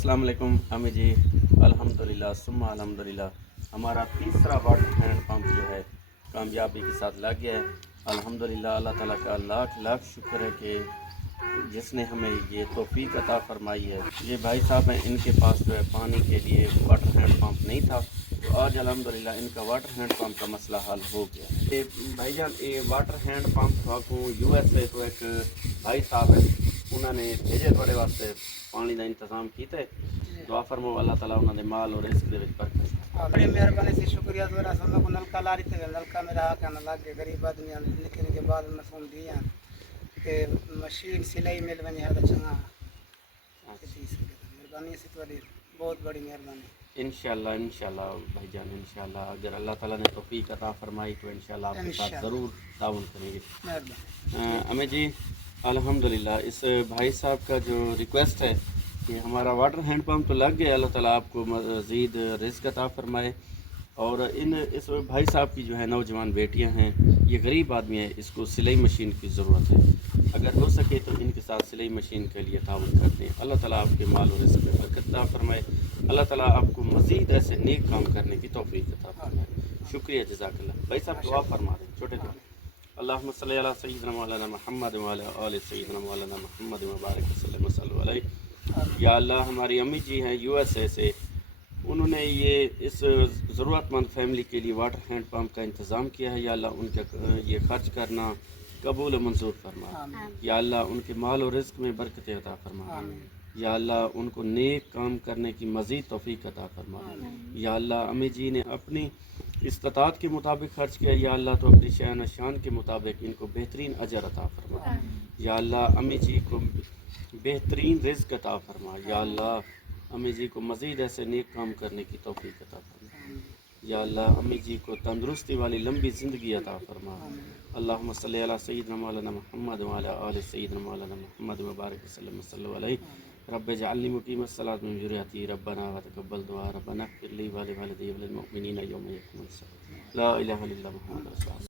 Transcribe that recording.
अस्सलाम वालेकुम अम्मी जी। अल्हम्दुलिल्लाह सुम्मा अल्हम्दुलिल्लाह हमारा तीसरा वाटर हैंड पंप जो है कामयाबी के साथ लग गया है। अल्हम्दुलिल्लाह अल्लाह ताला का लाख लाख शुक्र है कि जिसने हमें ये तौफीक अता फरमाई है। ये भाई साहब हैं, इनके पास जो है पानी के लिए वाटर हैंड पंप नहीं था, तो आज अल्हम्दुलिल्लाह इनका वाटर हैंड पंप का मसला हल हो गया। ये भाईजान ये वाटर हैंड पंप को USA तो एक भाई साहब है, उन्होंने भेजे थोड़े वास्ते पानी का इंतजाम किया। दुआ फरमाओ अल्लाह ताला उन्होंने माल और रिस्क दे विच बरकत। बड़ी मेहरबानी से शुक्रिया दोरा सब को नलका ला रही थे नलका मेरा आके ना लग गए गरीब आदमी निके निके बाद में फोन दिया कि मशीन सिलाई मिल बनी है तो चंगा मेहरबानी से तुम्हारी बहुत बड़ी मेहरबानी। इंशाल्लाह भाईजान इंशाल्लाह अगर अल्लाह ताला ने तौफीक अता फरमाई तो इंशाल्लाह आपके साथ ज़रूर ताउन करेंगे। अम्मी जी अल्हम्दुलिल्लाह इस भाई साहब का जो रिक्वेस्ट है कि हमारा वाटर हैंड पंप तो लग गया, अल्लाह ताला आपको मज़ीद रिज़्क़ अता फरमाए। और इस भाई साहब की जो है नौजवान बेटियां हैं, ये गरीब आदमी है, इसको सिलाई मशीन की ज़रूरत है। अगर हो सके तो इनके साथ सिलाई मशीन के लिए ताउन करते हैं। अल्लाह ताला आपके माल और रिज़्क़ में बरकत अता फरमाए। अल्लाह ताला आपको मज़ीद ऐसे नेक काम करने की तौफीक अता फरमाए। शुक्रिया जज़ाकल्लाह। भाई साहब दुआ फरमा दें छोटे दुआ। अल्लाहुम्मा सल्ली अला सय्यिदिना मौलाना मुहम्मद व अला आलि सय्यिदिना मौलाना मुहम्मद व बारिक वसल्लम अलैहि। या अल्लाह हमारी अम्मी जी हैं USA से, उन्होंने ये इस ज़रूरतमंद फैमिली के लिए वाटर हैंड पंप का इंतज़ाम किया है। या अल्लाह उनके ये खर्च करना कबूल मंजूर फरमा। या अल्लाह उनके माल और रिज़्क़ में बरकत अता फरमा। या अल्लाह उनको नेक काम करने की मज़ीद तौफीक अता फरमा। या अल्लाह अम्मी जी ने अपनी इस्तात के मुताबिक खर्च किया, या अल्लाह तो अपनी शान शान के मुताबिक इनको बेहतरीन अजर अता फरमा। या अल्लाह अम्मी जी को बेहतरीन रिज़्क़ अता फरमा। या अल्लाह अम्मी जी को मज़ीद ऐसे नेक काम करने की तौफीक अता फरमा। या अल्लाह अम्मी जी को तंदुरुस्ती वाली लंबी ज़िंदगी अता फरमा। अल्लाहुम्मा सल्ली अला सय्यिदिना मौलाना मुहम्मद व अला आलि सय्यिदिना मौलाना मुहम्मद व बारिक वसल्लम अलैहि। रब्बि जअलनी मुक़ीमस सलात मिन ज़ुर्रिय्यती रब्बना व तक़ब्बल दुआ रब्बना इग़फ़िर ली व लिवालिदैया व लिल मुअमिनीना यौमा यक़ूमुस हिसाब। ला इलाहा इल्लल्लाह मुहम्मदुर रसूलुल्लाह।